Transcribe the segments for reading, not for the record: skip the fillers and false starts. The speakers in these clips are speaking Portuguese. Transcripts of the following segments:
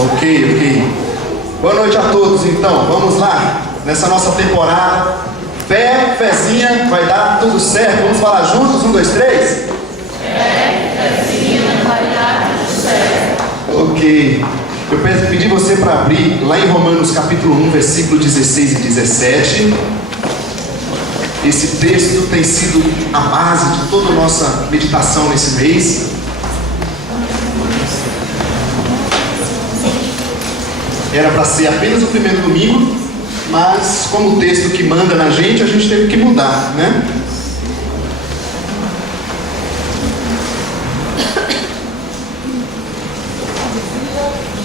Ok. Boa noite a todos, então, vamos lá, nessa nossa temporada, fezinha, vai dar tudo certo, vamos falar juntos, 1, 2, 3? Fezinha, vai dar tudo certo. Ok, eu pedi você para abrir lá em Romanos capítulo 1, versículo 16 e 17, esse texto tem sido a base de toda a nossa meditação nesse mês. Era para ser apenas o primeiro domingo, mas como o texto que manda na gente, a gente teve que mudar, né?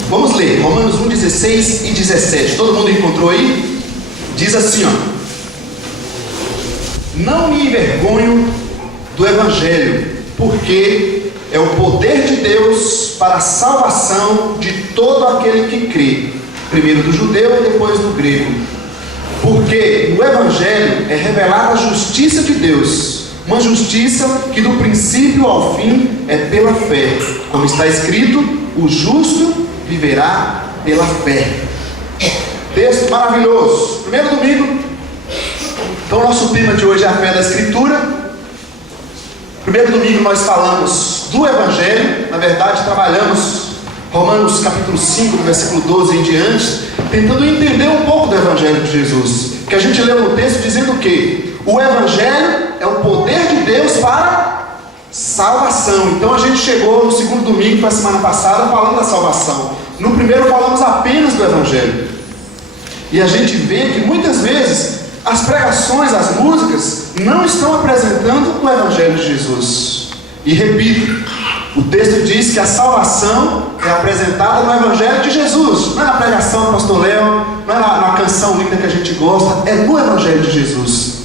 Vamos ler, Romanos 1, 16 e 17. Todo mundo encontrou aí? Diz assim, ó: não me envergonho do Evangelho, porque é o poder de Deus para a salvação de todo aquele que crê, primeiro do judeu e depois do grego. Porque no Evangelho é revelada a justiça de Deus, uma justiça que do princípio ao fim é pela fé, como está escrito: o justo viverá pela fé. Texto maravilhoso. Primeiro domingo. Então nosso tema de hoje é a fé da Escritura. Primeiro domingo nós falamos do Evangelho, na verdade trabalhamos Romanos capítulo 5, do versículo 12 em diante, tentando entender um pouco do Evangelho de Jesus, que a gente leu no texto dizendo que o Evangelho é o poder de Deus para salvação. Então a gente chegou no segundo domingo, para a semana passada, falando da salvação. No primeiro falamos apenas do Evangelho, e a gente vê que muitas vezes as pregações, as músicas não estão apresentando o Evangelho de Jesus. E repito, o texto diz que a salvação é apresentada no Evangelho de Jesus, não é na pregação do pastor Léo, não é na canção linda que a gente gosta, é no Evangelho de Jesus.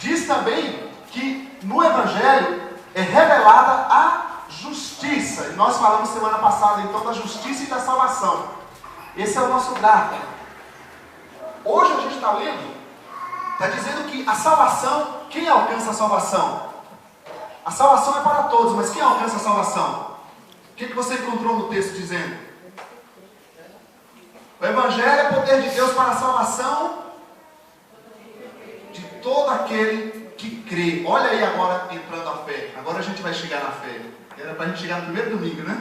Diz também que no Evangelho é revelada a justiça, e nós falamos semana passada então da justiça e da salvação. Esse é o nosso dado. Hoje a gente está lendo, está dizendo que a salvação, quem alcança a salvação? A salvação é para todos, mas quem alcança a salvação? O que você encontrou no texto dizendo? O Evangelho é o poder de Deus para a salvação de todo aquele que crê. Olha aí agora entrando a fé. Agora a gente vai chegar na fé. Era para a gente chegar no primeiro domingo, né?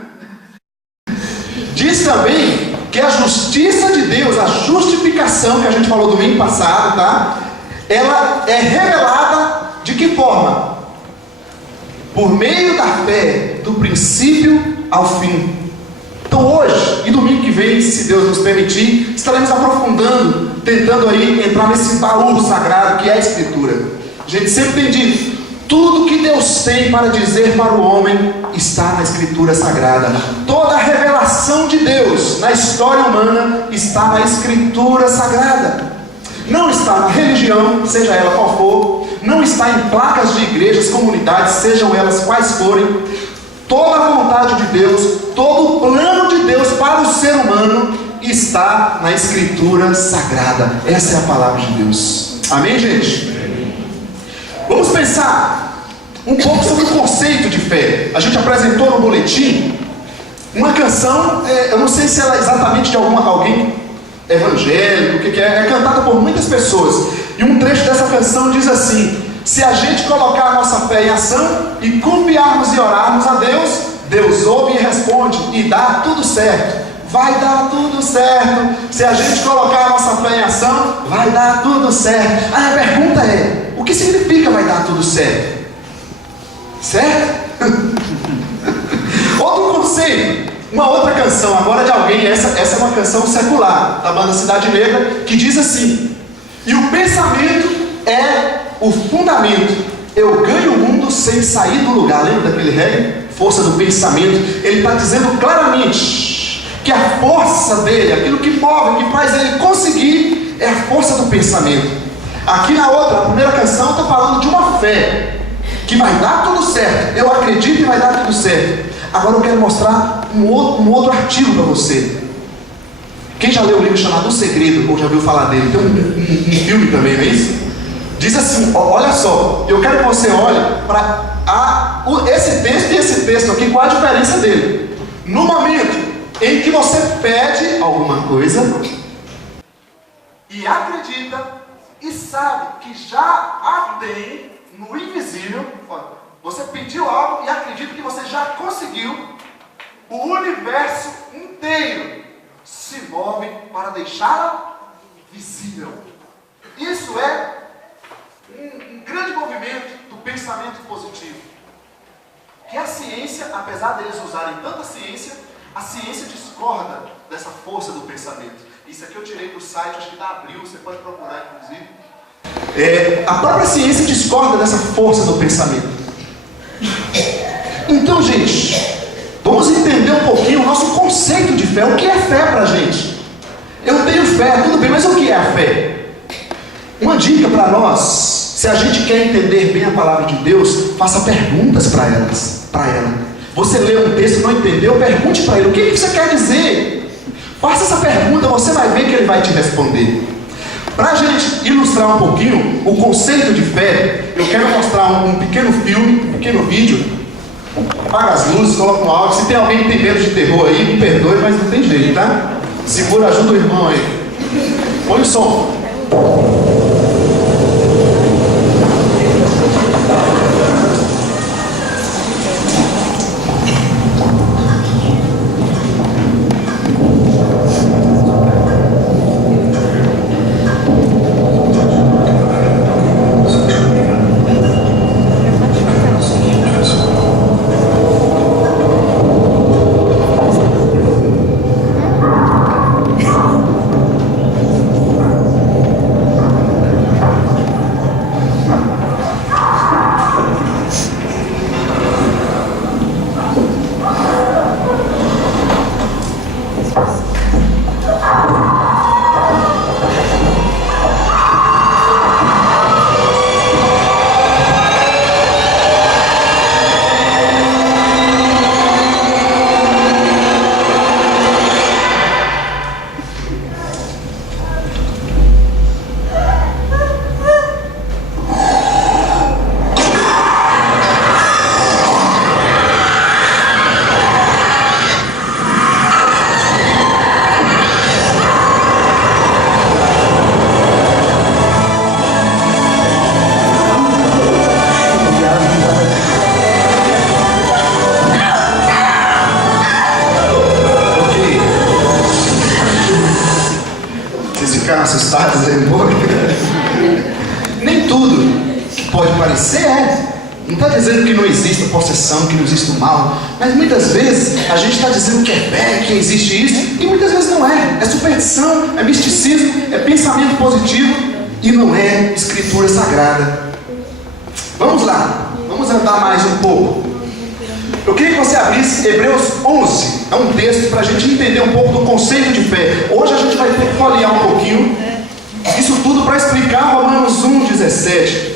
Diz também que a justiça de Deus, a justificação que a gente falou domingo passado, tá? Ela é revelada de que forma? Por meio da fé, do princípio ao fim. Então hoje e domingo que vem, se Deus nos permitir, estaremos aprofundando, tentando aí entrar nesse baú sagrado que é a Escritura. A gente sempre tem dito, tudo que Deus tem para dizer para o homem está na Escritura Sagrada. Toda a revelação de Deus na história humana está na Escritura Sagrada. Não está na religião, seja ela qual for, não está em placas de igrejas, comunidades, sejam elas quais forem. Toda a vontade de Deus, todo o plano de Deus para o ser humano está na Escritura Sagrada. Essa é a palavra de Deus. Amém, gente? Vamos pensar um pouco sobre o conceito de fé. A gente apresentou no boletim uma canção, eu não sei se ela é exatamente de alguém evangélico, o que é cantada por muitas pessoas, e um trecho dessa canção diz assim: se a gente colocar a nossa fé em ação e confiarmos e orarmos a Deus, Deus ouve e responde e dá tudo certo. Vai dar tudo certo. Se a gente colocar a nossa fé em ação, vai dar tudo certo. A pergunta é: o que significa vai dar tudo certo? Certo? Outro conceito, uma outra canção agora de alguém, essa é uma canção secular da banda Cidade Negra, que diz assim: e o pensamento é o fundamento, eu ganho o mundo sem sair do lugar. Lembra daquele reggae? Força do pensamento. Ele está dizendo claramente que a força dele, aquilo que move, que faz ele conseguir, é a força do pensamento. Aqui na outra, a primeira canção está falando de uma fé que vai dar tudo certo. Eu acredito que vai dar tudo certo. Agora eu quero mostrar um outro artigo para você. Quem já leu o livro chamado O Segredo, ou já ouviu falar dele? Tem um filme também, não é isso? Diz assim, olha só, eu quero que você olhe para esse texto e esse texto aqui, qual a diferença dele? No momento em que você pede alguma coisa e acredita e sabe que já a tem no invisível. Você pediu algo e acredita que você já conseguiu. O universo inteiro se move para deixá-la visível. Isso é um grande movimento do pensamento positivo. Que a ciência, apesar deles usarem tanta ciência, a ciência discorda dessa força do pensamento. Isso aqui eu tirei do site, acho que da Abril, você pode procurar inclusive. A própria ciência discorda dessa força do pensamento. Então, gente, vamos entender um pouquinho o nosso conceito de fé. O que é fé pra gente? Eu tenho fé, tudo bem, mas o que é a fé? Uma dica para nós, se a gente quer entender bem a palavra de Deus, faça perguntas para ela. Você lê um texto e não entendeu, pergunte para ele, o que você quer dizer? Faça essa pergunta, você vai ver que ele vai te responder. Para a gente ilustrar um pouquinho o conceito de fé, eu quero mostrar um pequeno filme, um pequeno vídeo. Apaga as luzes, coloca no áudio. Se tem alguém que tem medo de terror aí, me perdoe, mas não tem jeito, tá? Segura, ajuda o irmão aí. Põe o som. Assustados aí um pouco. Nem tudo que pode parecer não está dizendo que não exista possessão, que não existe o mal, mas muitas vezes a gente está dizendo que é fé, que existe isso, e muitas vezes não é. É superstição, é misticismo, é pensamento positivo e não é escritura sagrada. Vamos lá, vamos andar mais um pouco. Eu queria que você abrisse Hebreus 11. É um texto para a gente entender um pouco do conceito de fé. Hoje a gente vai ter que folhear um pouquinho isso tudo para explicar Romanos 1,17.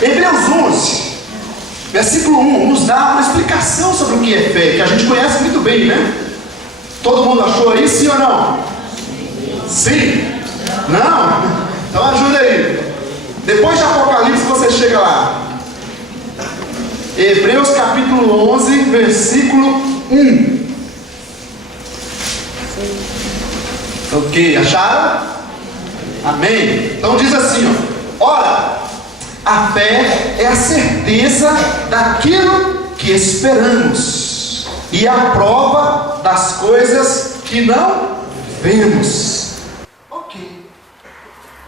Hebreus 11, versículo 1, nos dá uma explicação sobre o que é fé, que a gente conhece muito bem, né? Todo mundo achou aí, sim ou não? Sim? Não? Então ajuda aí. Depois de Apocalipse você chega lá. Hebreus capítulo 11, versículo 1. Ok, acharam? Amém? Então diz assim, ó. Ora, a fé é a certeza daquilo que esperamos e a prova das coisas que não vemos. Ok.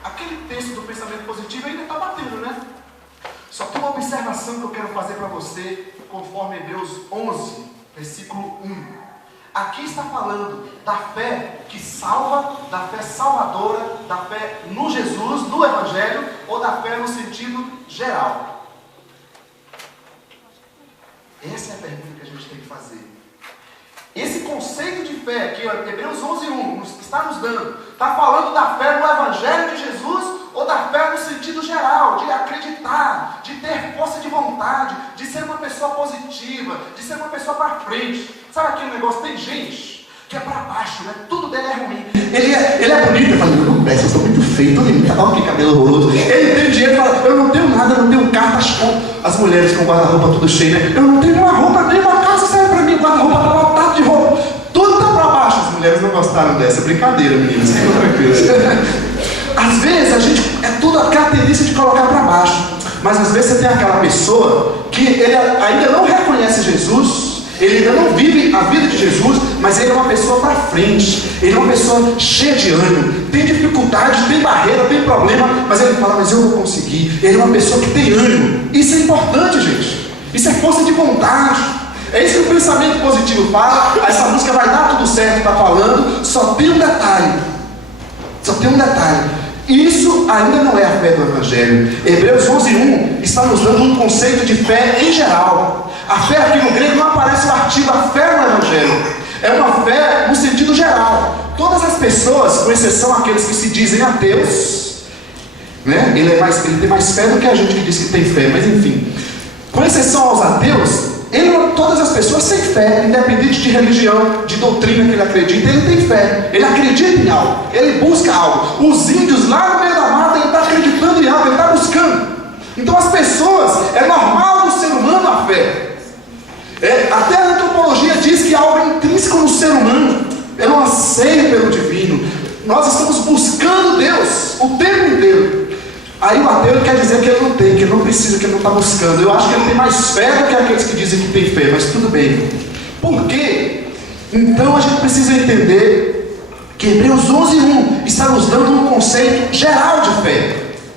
Aquele texto do pensamento positivo ainda está batendo, né? Só que uma observação que eu quero fazer para você, conforme Hebreus 11, versículo 1. Aqui está falando da fé que salva, da fé salvadora, da fé no Jesus, no Evangelho, ou da fé no sentido geral? Essa é a pergunta que a gente tem que fazer. Esse conceito de fé que Hebreus 11:1 está nos dando, está falando da fé no Evangelho de Jesus ou da fé no sentido geral, de acreditar, de ter força de vontade, de ser uma pessoa positiva, de ser uma pessoa para frente. Sabe aquele negócio? Tem gente que é para baixo, né? Tudo dele é ruim. Ele é bonito, ele fala, eu não peço, eu sou muito feio, todo mundo, olha que cabelo horroroso. Ele tem dinheiro e fala, eu não tenho nada, eu não tenho carro, as mulheres com guarda-roupa tudo cheio, né? Eu não tenho uma roupa, nem uma casa serve para mim, o guarda-roupa está lotado. gostaram dessa. Brincadeira, meninas, fiquem tranquilos. Às vezes a gente é tudo aquela tendência de colocar para baixo. Mas às vezes você tem aquela pessoa que ele ainda não reconhece Jesus, ele ainda não vive a vida de Jesus, mas ele é uma pessoa para frente, ele é uma pessoa cheia de ânimo, tem dificuldade, tem barreira, tem problema, mas ele fala, mas eu vou conseguir. Ele é uma pessoa que tem ânimo. Isso é importante, gente. Isso é força de vontade. É isso que o pensamento positivo fala. Essa música vai dar tudo certo, está falando. Só tem um detalhe. Isso ainda não é a fé do Evangelho. Hebreus 11:1 está nos dando um conceito de fé em geral. A fé aqui no grego não aparece o artigo a fé no Evangelho. É uma fé no sentido geral. Todas as pessoas, com exceção aqueles que se dizem ateus, né? Ele tem mais fé do que a gente que diz que tem fé, mas enfim. Com exceção aos ateus, todas as pessoas têm fé, independente de religião, de doutrina que ele acredita, ele tem fé, ele acredita em algo, ele busca algo. Os índios lá no meio da mata, ele está acreditando em algo, ele está buscando. Então as pessoas, é normal do ser humano a fé. Até a antropologia diz que há algo intrínseco no ser humano, é um anseio pelo divino. Nós estamos buscando Deus o tempo inteiro. Aí o ateu quer dizer que ele não tem, que ele não precisa, que ele não está buscando. Eu acho que ele tem mais fé do que aqueles que dizem que tem fé, mas tudo bem. Por quê? Então a gente precisa entender que Hebreus 11:1 está nos dando um conceito geral de fé.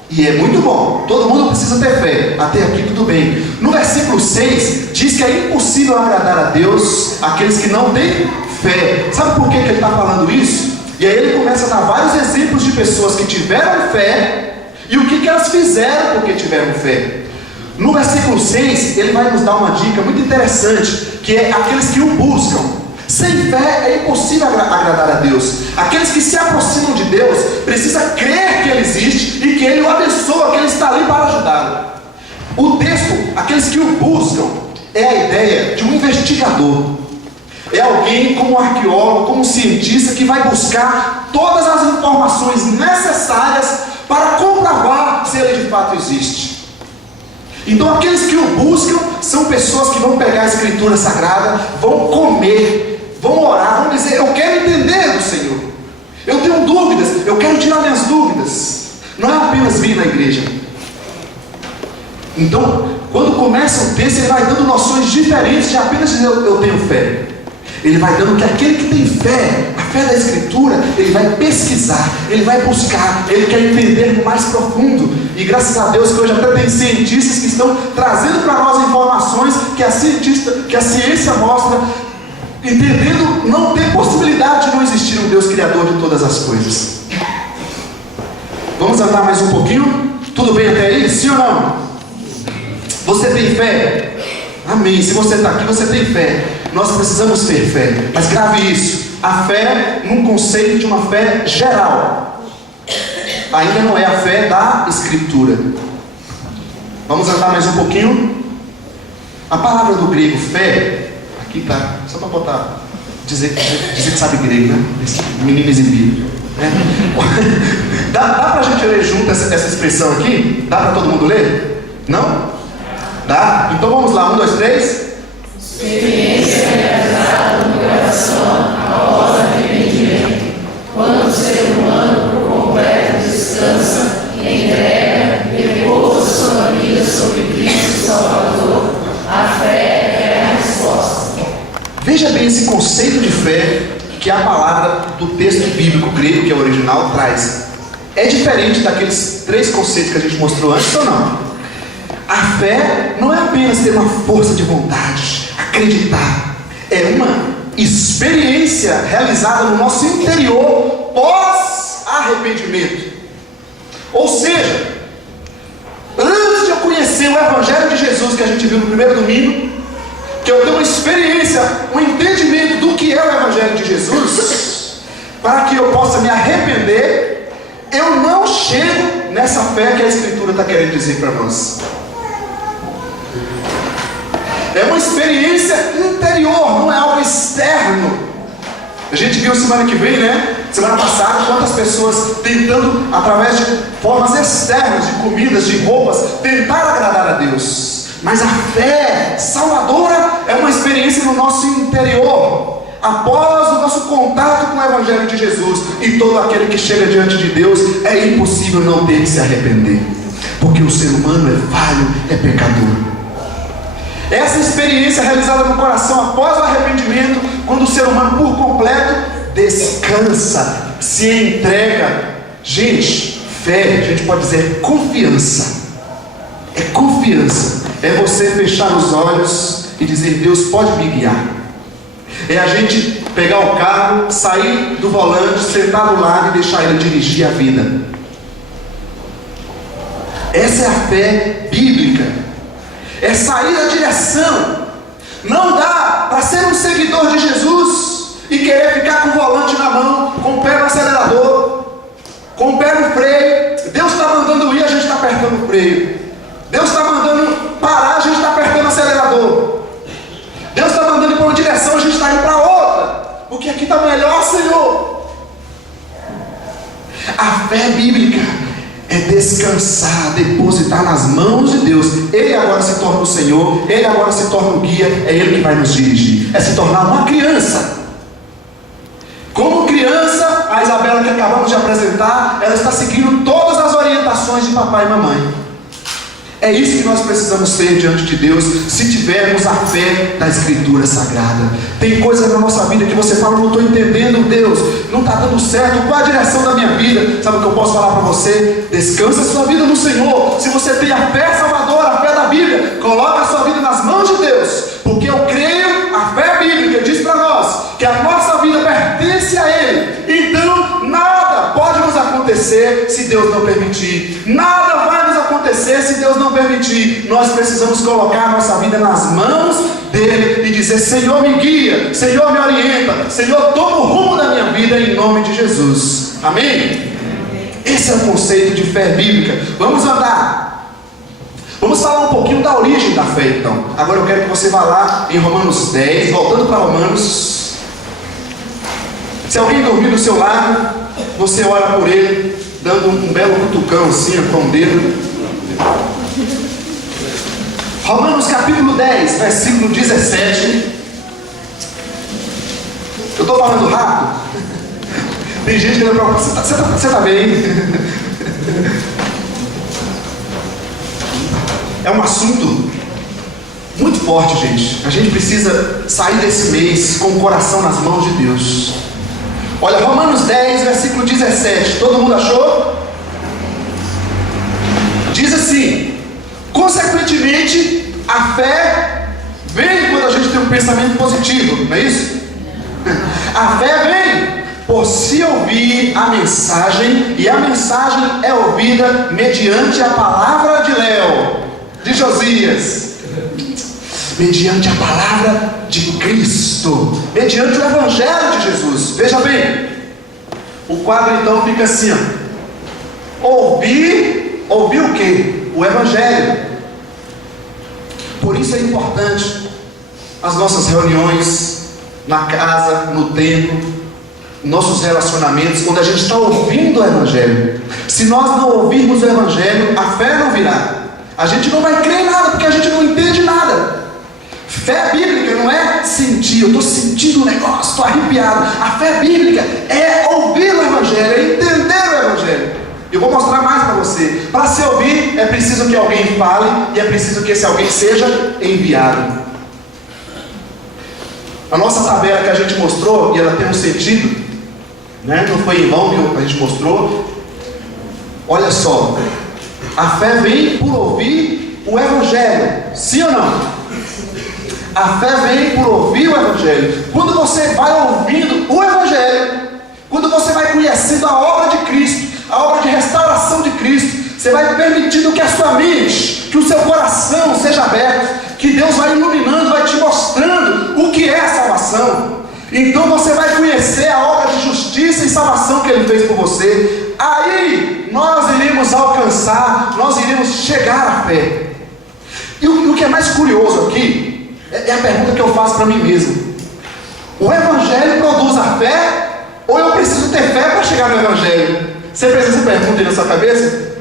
E é muito bom, todo mundo precisa ter fé. Até aqui tudo bem. No versículo 6 diz que é impossível agradar a Deus aqueles que não têm fé. Sabe por que ele está falando isso? E aí ele começa a dar vários exemplos de pessoas que tiveram fé e o que elas fizeram porque tiveram fé. No versículo 6 ele vai nos dar uma dica muito interessante, que é aqueles que o buscam. Sem fé é impossível agradar a Deus. Aqueles que se aproximam de Deus precisam crer que Ele existe e que Ele o abençoa, que Ele está ali para ajudá-lo. O texto, aqueles que o buscam, é a ideia de um investigador. É alguém como um arqueólogo, como um cientista, que vai buscar todas as informações necessárias para comprovar se Ele de fato existe. Então aqueles que o buscam são pessoas que vão pegar a Escritura Sagrada, vão comer, vão orar, vão dizer, eu quero entender do Senhor, eu tenho dúvidas, eu quero tirar minhas dúvidas. Não é apenas vir na igreja. Então, quando começa o texto, ele vai dando noções diferentes de apenas dizer eu tenho fé. Ele vai dando que aquele que tem fé, a fé da Escritura, ele vai pesquisar, ele vai buscar, ele quer entender no mais profundo. E graças a Deus que hoje até tem cientistas que estão trazendo para nós informações que a ciência mostra, entendendo não tem possibilidade de não existir um Deus criador de todas as coisas. Vamos andar mais um pouquinho? Tudo bem até aí? Sim ou não? Você tem fé? Amém. Se você está aqui, você tem fé. Nós precisamos ter fé. Mas grave isso. A fé num conceito de uma fé geral. Ainda não é a fé da Escritura. Vamos andar mais um pouquinho. A palavra do grego fé, aqui tá, só para botar, dizer que sabe grego, né? Esse menino exibido. Dá para a gente ler junto essa expressão aqui? Dá para todo mundo ler? Não? Dá? Então vamos lá, 1, 2, 3. Experiência realizada no coração após arrependimento, quando o ser humano por completo descansa, entrega e repousa sua família sobre Cristo Salvador, a fé é a resposta. Veja bem esse conceito de fé que a palavra do texto bíblico grego, que é o original, traz. É diferente daqueles 3 conceitos que a gente mostrou antes ou não? A fé não é apenas ter uma força de vontade, acreditar. É uma experiência realizada no nosso interior pós-arrependimento. Ou seja, antes de eu conhecer o Evangelho de Jesus que a gente viu no primeiro domingo, que eu tenho uma experiência, um entendimento do que é o Evangelho de Jesus, para que eu possa me arrepender, eu não chego nessa fé que a Escritura está querendo dizer para nós. É uma experiência interior, não é algo externo. A gente viu semana que vem, né? Semana passada, quantas pessoas tentando, através de formas externas, de comidas, de roupas, tentar agradar a Deus. Mas a fé salvadora é uma experiência no nosso interior. após o nosso contato com o Evangelho de Jesus, e todo aquele que chega diante de Deus, é impossível não ter que se arrepender, porque o ser humano é falho, é pecador. Essa experiência realizada no coração após o arrependimento, quando o ser humano por completo descansa, se entrega. Gente, fé, a gente pode dizer confiança. É confiança, é você fechar os olhos e dizer: Deus pode me guiar. É a gente pegar o carro, sair do volante, sentar do lado e deixar Ele dirigir a vida. Essa é a fé bíblica. É sair da direção. Não dá para ser um seguidor de Jesus e querer ficar com o volante na mão, com o pé no acelerador, com o pé no freio. Deus está mandando ir, a gente está apertando o freio. Deus está mandando parar, a gente está apertando o acelerador. Deus está mandando ir para uma direção, a gente está indo para outra, porque aqui está melhor, Senhor. A fé bíblica é descansar, depositar nas mãos de Deus. Ele agora se torna o Senhor, Ele agora se torna o guia, é Ele que vai nos dirigir. É se tornar uma criança. Como criança, a Isabela que acabamos de apresentar, ela está seguindo todas as orientações de papai e mamãe. É isso que nós precisamos ser diante de Deus, se tivermos a fé da Escritura Sagrada. Tem coisa na nossa vida que você fala: não estou entendendo, Deus, não está dando certo, qual a direção da minha vida? Sabe o que eu posso falar para você? Descansa a sua vida no Senhor. Se você tem a fé salvadora, a fé da Bíblia, coloca a sua vida nas mãos de Deus, porque eu creio, a fé bíblica diz para nós que a nossa vida pertence a Ele. Então nada pode nos acontecer se Deus não permitir. Nada vai nos acontecer se Deus não permitir. Nós precisamos colocar a nossa vida nas mãos dele e dizer: Senhor, me guia, Senhor, me orienta, Senhor, toma o rumo da minha vida em nome de Jesus. Amém? Esse é o conceito de fé bíblica. Vamos andar. Vamos falar um pouquinho da origem da fé, então. Agora eu quero que você vá lá em Romanos 10, voltando para Romanos. Se alguém dormir do seu lado, você ora por ele, dando um belo cutucão assim, com o dedo. Romanos capítulo 10, versículo 17. Eu estou falando rápido? Tem gente que lembra: você está bem? É um assunto muito forte, gente. A gente precisa sair desse mês com o coração nas mãos de Deus. Olha, Romanos 10, versículo 17. Todo mundo achou? Diz assim: consequentemente, a fé vem quando a gente tem um pensamento positivo, não é isso? A fé vem por se ouvir a mensagem, e a mensagem é ouvida mediante a palavra de Léo, de Josias, mediante a palavra de Cristo, mediante o Evangelho de Jesus. Veja bem, o quadro então fica assim, ó. Ouvir o quê? O Evangelho. Por isso é importante as nossas reuniões na casa, no templo, nossos relacionamentos, quando a gente está ouvindo o Evangelho. Se nós não ouvirmos o Evangelho, a fé não virá. A gente não vai crer em nada, porque a gente não entende nada. Fé bíblica não é sentir, eu estou sentindo um negócio, estou arrepiado. A fé bíblica é ouvir o Evangelho, é entender o Evangelho. Eu vou mostrar mais para você. Para se ouvir, é preciso que alguém fale, e é preciso que esse alguém seja enviado. A nossa tabela que a gente mostrou, e ela tem um sentido, né? Não foi em vão que a gente mostrou. Olha só, a fé vem por ouvir o Evangelho, sim ou não? A fé vem por ouvir o Evangelho. Quando você vai ouvindo o Evangelho, quando você vai conhecendo a obra de Cristo, a obra de restauração de Cristo, você vai permitindo que a sua mente, que o seu coração seja aberto, que Deus vai iluminando, vai te mostrando o que é a salvação. Então você vai conhecer a obra de justiça e salvação que Ele fez por você. Aí nós iremos alcançar, nós iremos chegar à fé. E o que é mais curioso aqui é a pergunta que eu faço para mim mesmo: o Evangelho produz a fé, ou eu preciso ter fé para chegar no Evangelho? Você fez essa pergunta aí na sua cabeça?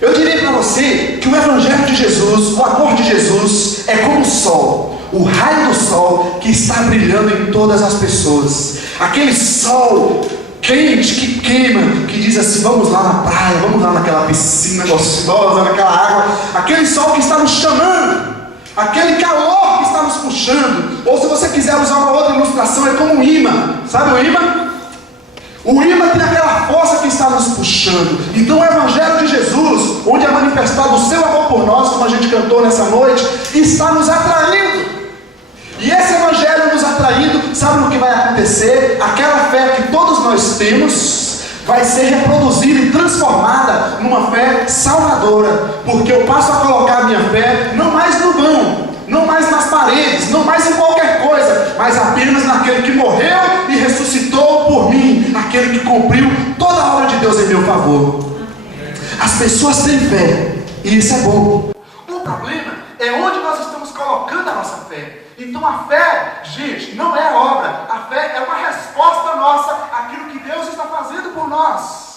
Eu diria para você que o Evangelho de Jesus, o amor de Jesus, é como o sol. o raio do sol que está brilhando em todas as pessoas. Aquele sol quente que queima, que diz assim: vamos lá na praia, vamos lá naquela piscina gostosa, naquela água. Aquele sol que está nos chamando, aquele calor que está nos puxando. Ou se você quiser usar uma outra ilustração, é como um imã. Sabe o imã? O imã tem aquela força que está nos puxando. Então o Evangelho de Jesus, onde é manifestado o seu amor por nós, como a gente cantou nessa noite, está nos atraindo. E esse Evangelho nos atraindo, sabe o que vai acontecer? Aquela fé que todos nós temos vai ser reproduzida e transformada numa fé salvadora. Porque eu passo a colocar a minha fé não mais no vão, não mais nas paredes, não mais em qualquer coisa, mas apenas naquele que morreu e ressuscitou por mim, aquele que cumpriu toda a obra de Deus em meu favor. As pessoas têm fé, e isso é bom. O problema é onde nós estamos colocando a nossa fé. Então a fé, gente, não é obra. A fé é uma resposta nossa àquilo que Deus está fazendo por nós.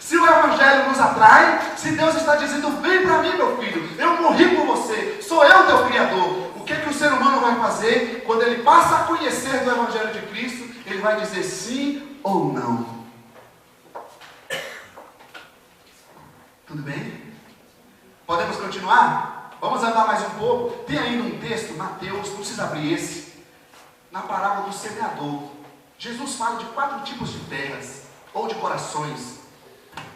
Se o Evangelho nos atrai, se Deus está dizendo: vem para mim, meu filho, eu morri por você, sou eu teu Criador. O que o ser humano vai fazer quando ele passa a conhecer do Evangelho de Cristo? Ele vai dizer sim ou não. Tudo bem? Podemos continuar? Vamos andar mais um pouco. Tem ainda um texto, Mateus, não precisa abrir esse, na parábola do semeador. Jesus fala de 4 tipos de terras, ou de corações,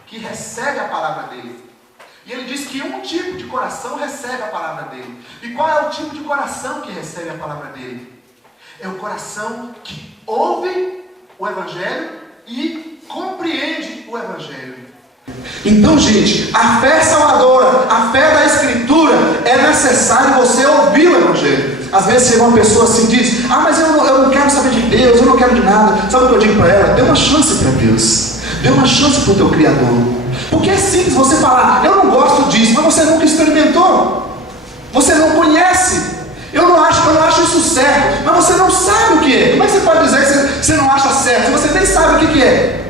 que recebe a palavra dele. E ele diz que um tipo de coração recebe a palavra dele. E qual é o tipo de coração que recebe a palavra dele? É o coração que ouve o Evangelho e compreende o Evangelho. Então, gente, a fé salvadora, a fé da Escritura, é necessário você ouvir o Evangelho. Às vezes chega uma pessoa assim e diz: ah, mas eu não quero saber de Deus, eu não quero de nada. Sabe o que eu digo para ela? Dê uma chance para Deus. Dê uma chance para o teu Criador. Porque é simples você falar: eu não gosto disso, mas você nunca experimentou. Você não conhece. Eu não acho isso certo, mas você não sabe o que é. Como é que você pode dizer que você não acha certo se você nem sabe o que é?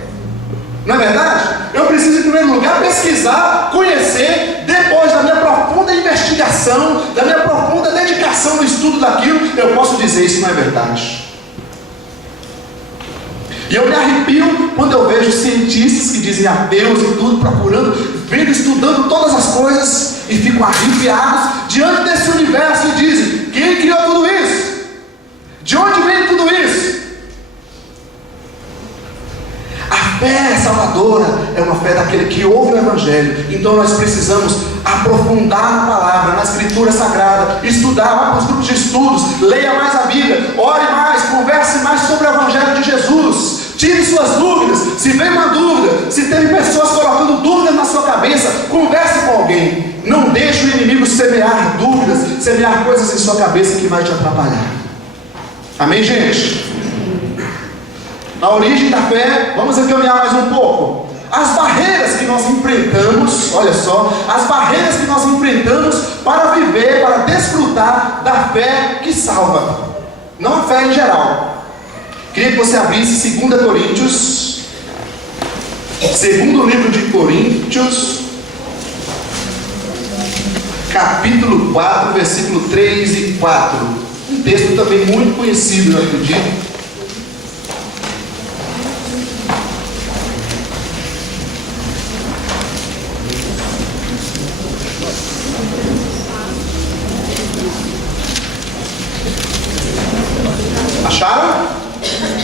Não é verdade? Eu preciso, em primeiro lugar, pesquisar, conhecer. Depois da minha profunda investigação, da minha profunda dedicação no estudo daquilo, eu posso dizer: isso não é verdade. E eu me arrepio quando eu vejo cientistas que dizem ateus e tudo, procurando, vendo, estudando todas as coisas, e ficam arrepiados diante desse universo e dizem: quem criou tudo isso? De onde vem tudo isso? A fé salvadora é uma fé daquele que ouve o Evangelho. Então nós precisamos aprofundar na palavra, na Escritura Sagrada, estudar, vá para os grupos de estudos, leia mais a Bíblia, ore mais, converse mais sobre o Evangelho de Jesus, tire suas dúvidas. Se vem uma dúvida, se tem pessoas colocando dúvidas na sua cabeça, converse com alguém. Não deixe o inimigo semear dúvidas, semear coisas em sua cabeça que vai te atrapalhar. Amém, gente? Na origem da fé, vamos encaminhar mais um pouco. As barreiras que nós enfrentamos, olha só, as barreiras que nós enfrentamos para viver, para desfrutar da fé que salva. Não a fé em geral. Queria que você abrisse 2 Coríntios, segundo livro de Coríntios, capítulo 4, versículo 3 e 4. Um texto também muito conhecido, eu acredito. Acharam?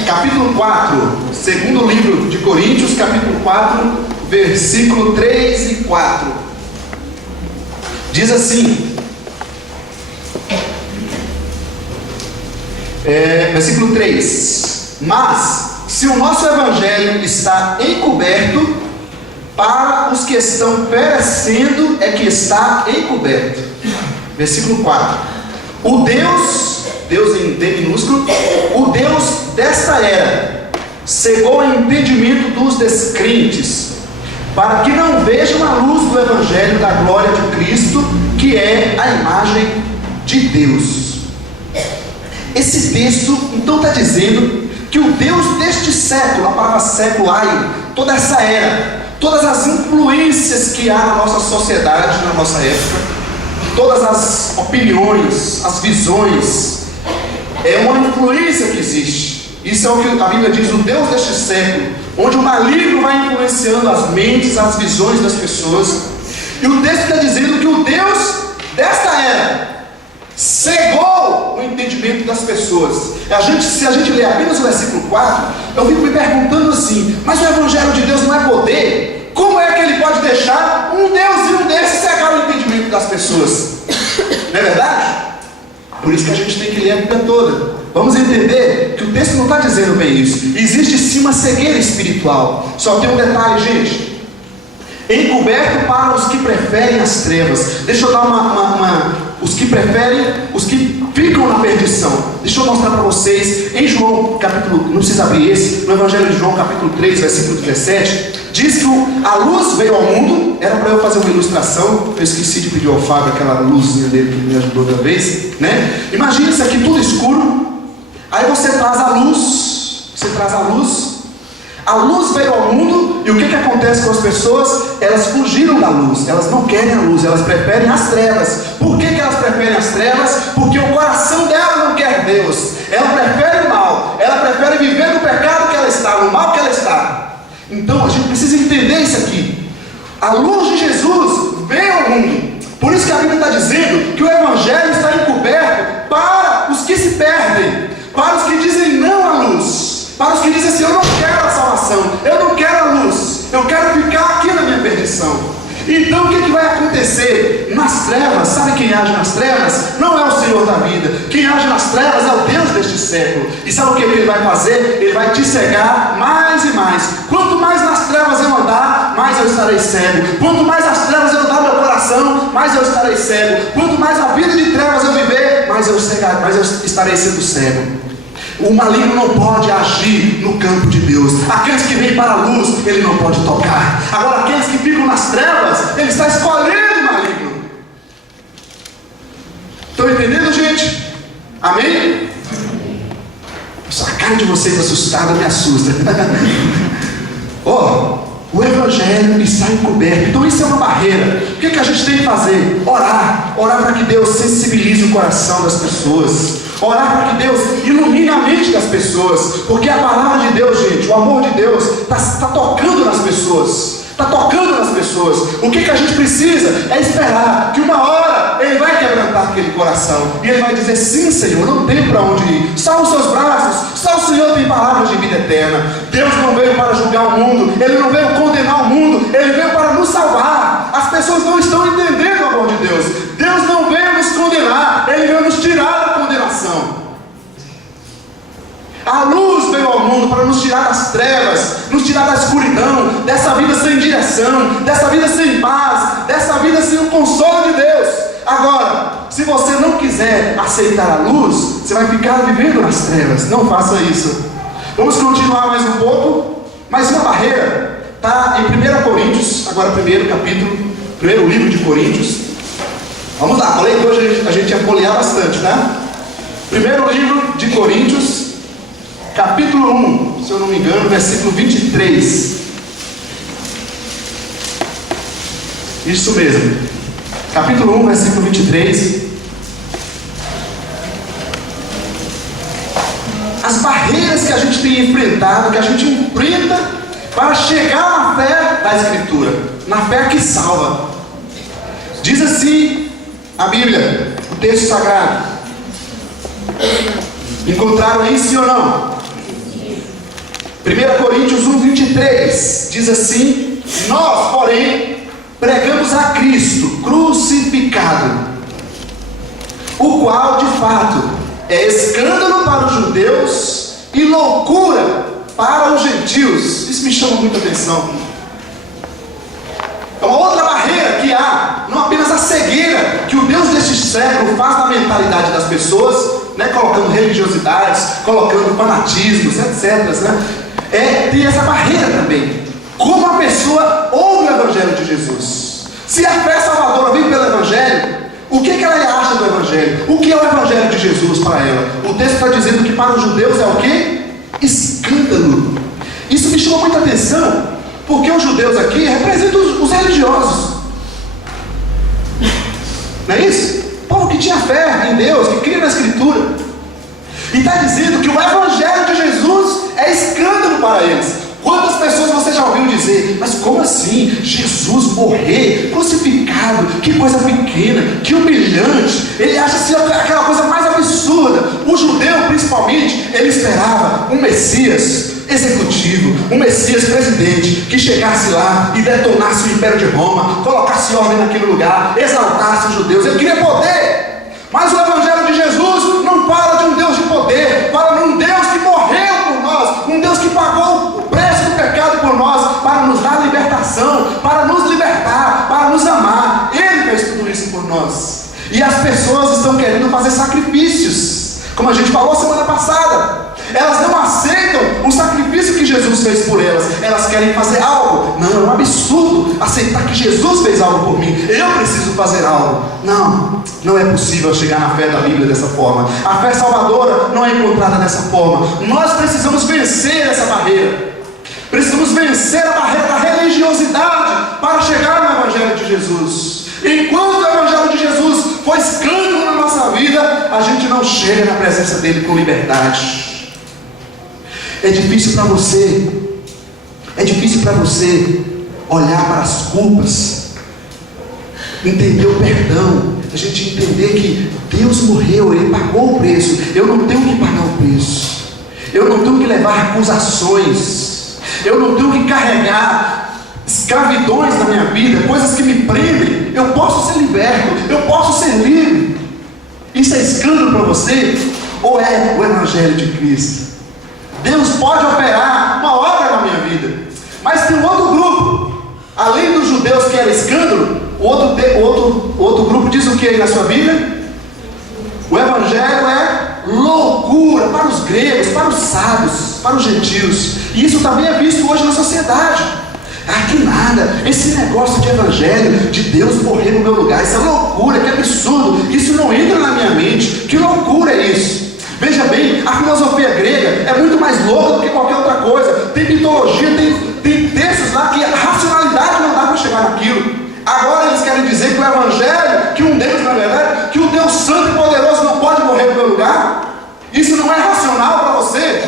Capítulo 4, segundo livro de Coríntios, capítulo 4, versículo 3 e 4. Diz assim, versículo 3: mas se o nosso Evangelho está encoberto, para os que estão perecendo é que está encoberto. Versículo 4: o Deus em D minúsculo, o Deus desta era, cegou o entendimento dos descrentes, para que não vejam a luz do Evangelho da glória de Cristo, que é a imagem de Deus. Esse texto, então, está dizendo que o Deus deste século, a palavra século, toda essa era, todas as influências que há na nossa sociedade, na nossa época, todas as opiniões, as visões. É uma influência que existe. Isso é o que a Bíblia diz, o Deus deste século, onde o maligno vai influenciando as mentes, as visões das pessoas. E o texto está dizendo que o Deus desta era cegou o entendimento das pessoas. Se a gente ler apenas o versículo 4, eu fico me perguntando assim: mas o Evangelho de Deus não é poder? Como é que ele pode deixar um Deusinho desse cegar o entendimento das pessoas? Não é verdade? Por isso que a gente tem que ler a Bíblia toda. Vamos entender que o texto não está dizendo bem isso. Existe sim uma cegueira espiritual. Só tem um detalhe, gente: encoberto para os que preferem as trevas. Deixa eu dar os que preferem, os que ficam na perdição. Deixa eu mostrar para vocês em João capítulo, não precisa abrir esse, no Evangelho de João capítulo 3, versículo 17, diz que a luz veio ao mundo. Era para eu fazer uma ilustração, eu esqueci de pedir ao Fábio aquela luzinha dele que me ajudou outra vez, né? Imagina isso aqui tudo escuro, aí você traz a luz, a luz veio ao mundo, e o que acontece com as pessoas? Elas fugiram da luz, elas não querem a luz, elas preferem as trevas. Por que elas preferem as trevas? Porque o coração dela não quer Deus, ela prefere o mal, ela prefere viver no pecado que ela está, no mal que ela está. Então a gente precisa entender isso aqui. A luz de Jesus veio ao mundo. Por isso que a Bíblia está dizendo que o Evangelho está encoberto para os que se perdem, para os que dizem não à luz, para os que dizem assim: eu não quero a salvação, eu não quero a luz, eu quero ficar aqui na minha perdição. Então o que vai acontecer? Nas trevas, sabe quem age nas trevas? Não é o Senhor da vida. Quem age nas trevas é o Deus deste século. E sabe o que ele vai fazer? Ele vai te cegar mais e mais. Quanto mais nas trevas eu andar, mais eu estarei cego. Quanto mais as trevas eu dar meu coração, mais eu estarei cego. Quanto mais a vida de trevas eu viver, mais eu estarei sendo cego. O maligno não pode agir no campo de Deus. Aqueles que vêm para a luz, ele não pode tocar. Agora, aqueles que ficam nas trevas, ele está escolhendo o maligno. Estão entendendo, gente? Amém? Essa cara de vocês assustada me assusta. O Evangelho está encoberto. Então isso é uma barreira. O que a gente tem que fazer? Orar para que Deus sensibilize o coração das pessoas, orar para que Deus ilumine a mente das pessoas, porque a palavra de Deus, gente, o amor de Deus está tocando nas pessoas, está tocando nas pessoas. O que a gente precisa é esperar que uma hora Ele vai quebrantar aquele coração, e Ele vai dizer: sim, Senhor, não tem para onde ir, só os seus braços, só o Senhor tem palavras de vida eterna. Deus não veio para julgar o mundo, Ele não veio condenar o mundo, Ele veio para nos salvar. As pessoas não estão entendendo o amor de Deus. Deus não veio nos condenar, Ele veio nos tirar da condenação. A luz veio ao mundo para nos tirar das trevas, nos tirar da escuridão, dessa vida sem direção, dessa vida sem paz, dessa vida sem o consolo de Deus. Agora, se você não quiser aceitar a luz, você vai ficar vivendo nas trevas. Não faça isso. Vamos continuar mais um pouco. Mais uma barreira está em 1 Coríntios, agora primeiro livro de Coríntios. Vamos lá, falei que hoje a gente ia folhear bastante, tá? Primeiro livro de Coríntios, capítulo 1, se eu não me engano, versículo 23. Isso mesmo. Capítulo 1, versículo 23. As barreiras que a gente tem enfrentado, que a gente enfrenta para chegar na fé da Escritura, na fé que salva. Diz assim a Bíblia, o texto sagrado. Encontraram aí, sim ou não? 1 Coríntios 1, 23 diz assim: nós, porém, pregamos a Cristo crucificado, o qual de fato é escândalo para os judeus e loucura para os gentios. Isso me chama muita atenção. É uma outra barreira que há, não apenas a cegueira que o Deus deste século faz na mentalidade das pessoas, né, colocando religiosidades, colocando fanatismos, etc. Né? Tem essa barreira também. Como a pessoa ouve o Evangelho de Jesus? Se a fé salvadora vem pelo Evangelho, o que ela acha do Evangelho? O que é o Evangelho de Jesus para ela? O texto está dizendo que para os judeus é o quê? Escândalo. Isso me chama muita atenção, porque os judeus aqui representam os religiosos. Não é isso? está dizendo que o Evangelho de Jesus é escândalo para eles. Quantas pessoas você já ouviu dizer, mas como assim? Jesus morrer, crucificado, que coisa pequena, que humilhante. Ele acha assim aquela coisa mais absurda. O judeu, principalmente, ele esperava um Messias executivo, um Messias presidente, que chegasse lá e detonasse o Império de Roma, colocasse ordem naquele lugar, exaltasse os judeus. Ele queria poder. Mas o Evangelho de Jesus não fala de um Deus de poder, fala de um Deus que morreu por nós, um Deus que pagou o preço do pecado por nós, para nos dar libertação, para nos libertar, para nos amar. Ele fez tudo isso por nós. E as pessoas estão querendo fazer sacrifícios, como a gente falou semana passada. Elas não aceitam o sacrifício que Jesus fez por elas. Elas querem fazer algo. Não, é um absurdo aceitar que Jesus fez algo por mim. Eu preciso fazer algo. Não, não é possível chegar na fé da Bíblia dessa forma. A fé salvadora não é encontrada dessa forma. Nós precisamos vencer essa barreira. Precisamos vencer a barreira da religiosidade para chegar no Evangelho de Jesus. Enquanto o Evangelho de Jesus for escândalo na nossa vida, a gente não chega na presença dele com liberdade. É difícil para você olhar para as culpas, entender o perdão, a gente entender que Deus morreu, Ele pagou o preço. Eu não tenho que pagar o preço, eu não tenho que levar acusações, eu não tenho que carregar escravidões na minha vida, coisas que me prendem. Eu posso ser liberto, eu posso ser livre. Isso é escândalo para você? Ou é o Evangelho de Cristo? Deus pode operar uma obra na minha vida, mas tem um outro grupo, além dos judeus que era escândalo, o outro grupo diz o que aí na sua Bíblia? O Evangelho é loucura para os gregos, para os sábios, para os gentios. E isso também é visto hoje na sociedade. Que nada, esse negócio de Evangelho, de Deus morrer no meu lugar, isso é loucura, que absurdo, isso não entra na minha mente. Que loucura é isso? Veja bem, a filosofia grega é muito mais louca do que qualquer outra coisa. Tem mitologia, tem textos lá que a racionalidade não dá para chegar naquilo. Agora eles querem dizer que o Evangelho, que um Deus, na verdade, que o Deus Santo e Poderoso não pode morrer no meu lugar. Isso não é racional para você.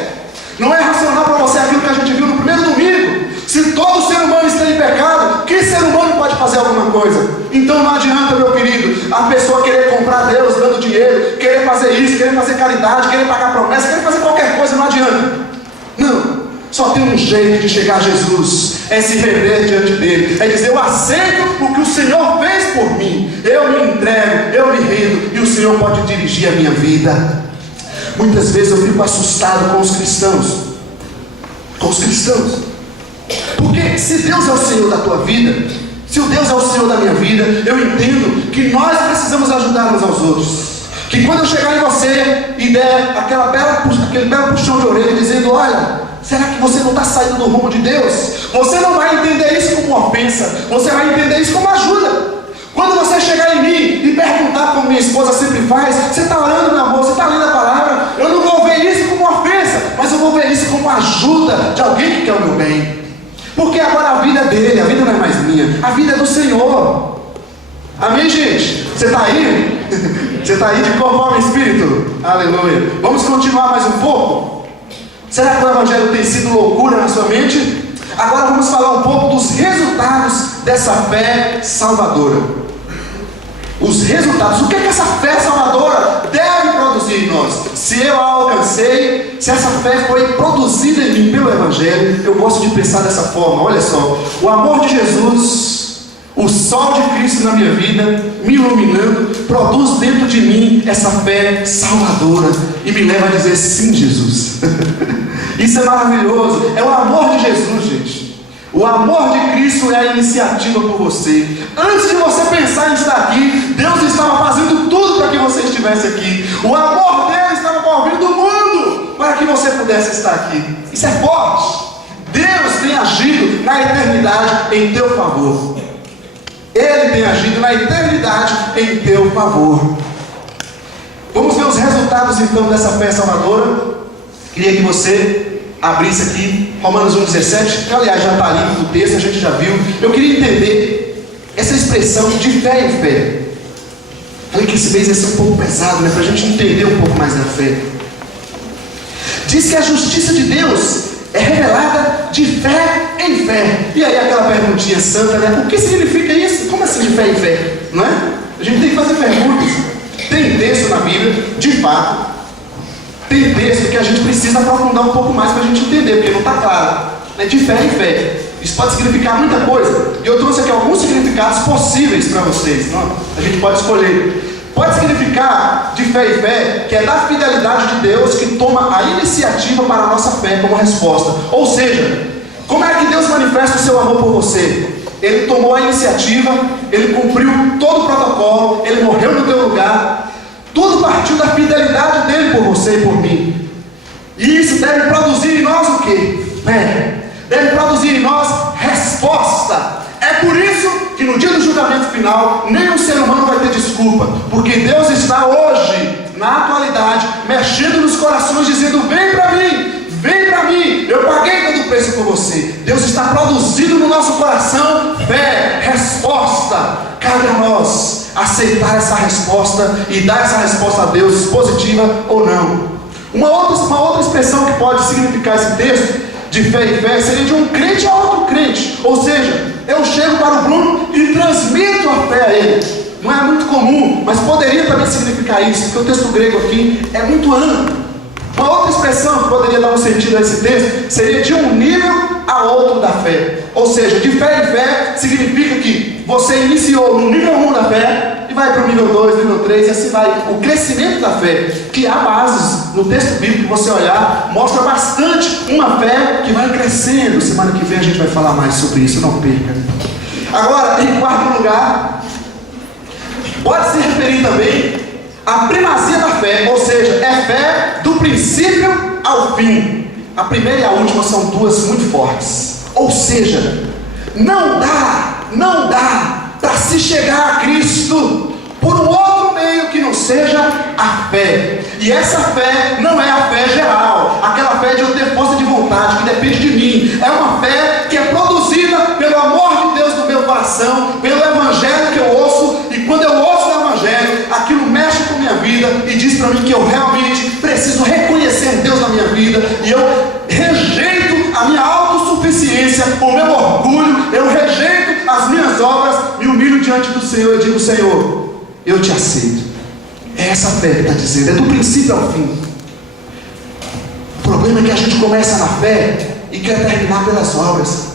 Não é racional para você aquilo que a gente viu no primeiro domingo. Se todo ser humano está em pecado, que ser humano pode fazer alguma coisa? Então não adianta, meu querido, a pessoa querer comprar Deus dando dinheiro, querer fazer isso, querer fazer caridade, querer pagar promessa, querer fazer qualquer coisa, não adianta. Não, só tem um jeito de chegar a Jesus, é se render diante dele, é dizer: eu aceito o que o Senhor fez por mim, eu me entrego, eu me rendo, e o Senhor pode dirigir a minha vida. Muitas vezes eu fico assustado com os cristãos, porque se Deus é o Senhor da tua vida, se o Deus é o Senhor da minha vida, eu entendo que nós precisamos ajudar uns aos outros. Que quando eu chegar em você e der aquele belo puxão de orelha dizendo: olha, será que você não está saindo do rumo de Deus? Você não vai entender isso como ofensa, você vai entender isso como ajuda. Quando você chegar em mim e perguntar, como minha esposa sempre faz: você está orando, meu amor, você está lendo a palavra? Eu não vou ver isso como ofensa, mas eu vou ver isso como ajuda de alguém que quer o meu bem. Porque agora a vida é dele, a vida não é mais minha, a vida é do Senhor. Amém, gente? Você está aí? Você está aí de corpo, alma e espírito? Aleluia. Vamos continuar mais um pouco? Será que o Evangelho tem sido loucura na sua mente? Agora vamos falar um pouco dos resultados dessa fé salvadora. Os resultados, o que é que essa fé salvadora deve produzir em nós? Se eu a alcancei, se essa fé foi produzida em mim pelo Evangelho, eu gosto de pensar dessa forma. Olha só, o amor de Jesus, o sol de Cristo na minha vida, me iluminando, produz dentro de mim essa fé salvadora e me leva a dizer: sim, Jesus. Isso é maravilhoso, é o amor de Jesus, gente. O amor de Cristo é a iniciativa por você. Antes de você pensar em estar aqui, Deus estava fazendo tudo para que você estivesse aqui. O amor dele estava movendo o mundo para que você pudesse estar aqui. Isso é forte. Deus tem agido na eternidade em teu favor. Ele tem agido na eternidade em teu favor. Vamos ver os resultados então dessa fé salvadora. Queria que você abrisse aqui Romanos 1,17, que aliás já está ali no texto, a gente já viu. Eu queria entender essa expressão de fé em fé. Falei que esse mês ia ser um pouco pesado, né? Para a gente entender um pouco mais da fé. diz que a justiça de Deus é revelada de fé em fé. E aí aquela perguntinha santa, né? O que significa isso? Como assim de fé em fé? Não é? A gente tem que fazer perguntas. Tem texto na Bíblia, de fato, tem texto que a gente precisa aprofundar um pouco mais para a gente entender, porque não está claro, né? De fé em fé. Isso pode significar muita coisa. E eu trouxe aqui alguns significados possíveis para vocês. Não? A gente pode escolher. Pode significar de fé em fé, que é da fidelidade de Deus que toma a iniciativa para a nossa fé como resposta. Ou seja, como é que Deus manifesta o seu amor por você? Ele tomou a iniciativa, Ele cumpriu todo o protocolo, Ele morreu no teu lugar. Tudo partiu da fidelidade dEle por você e por mim. E isso deve produzir em nós o quê? Fé. Deve produzir em nós resposta. É por isso que no dia do julgamento final, nenhum ser humano vai ter desculpa, porque Deus está hoje, na atualidade, mexendo nos corações, dizendo: vem para mim, eu paguei todo o preço por você. Deus está produzindo no nosso coração fé, resposta. Cabe a nós aceitar essa resposta e dar essa resposta a Deus, positiva ou não. Uma outra expressão que pode significar esse texto de fé em fé seria de um crente a outro crente. Ou seja, eu chego para o Bruno e transmito a fé a ele. Não é muito comum, mas poderia também significar isso, porque o texto grego aqui é muito amplo. Uma outra expressão que poderia dar um sentido a esse texto seria de um nível a outro da fé. Ou seja, de fé em fé significa que você iniciou no nível 1 da fé e vai para o nível 2, nível 3 e assim vai. O crescimento da fé, que há bases no texto bíblico que você olhar, mostra bastante uma fé que vai crescendo. Semana que vem a gente vai falar mais sobre isso, não perca. Agora, em quarto lugar, pode se referir também à primazia da fé, ou seja, é fé do princípio ao fim. A primeira e a última são duas muito fortes. Ou seja, não dá para se chegar a Cristo por um outro meio que não seja a fé. E essa fé não é a fé geral, aquela fé de eu ter força de vontade, que depende de mim. É uma fé que é produzida pelo amor de Deus no meu coração, pelo evangelho que eu ouço. E quando eu ouço o evangelho, aquilo mexe com a minha vida e diz para mim que eu realmente preciso reconhecer Deus na minha vida. E eu rejeito a minha autossuficiência, o meu orgulho, eu rejeito as minhas obras, me humilho diante do Senhor e digo: Senhor, eu te aceito. É essa fé que está dizendo, é do princípio ao fim. O problema é que a gente começa na fé e quer terminar pelas obras.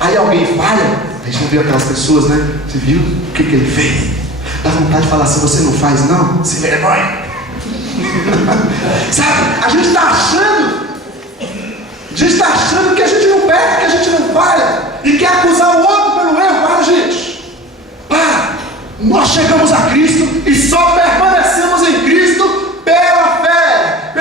Aí alguém falha, a gente não viu aquelas pessoas, né? Você viu o que ele fez? Dá vontade de falar assim: você não faz não? Se vergonha. Sabe, a gente está achando que a gente não perde, que a gente não falha, e quer acusar o outro pelo erro. Para, gente, para. Nós chegamos a Cristo e só permanecemos em Cristo pela fé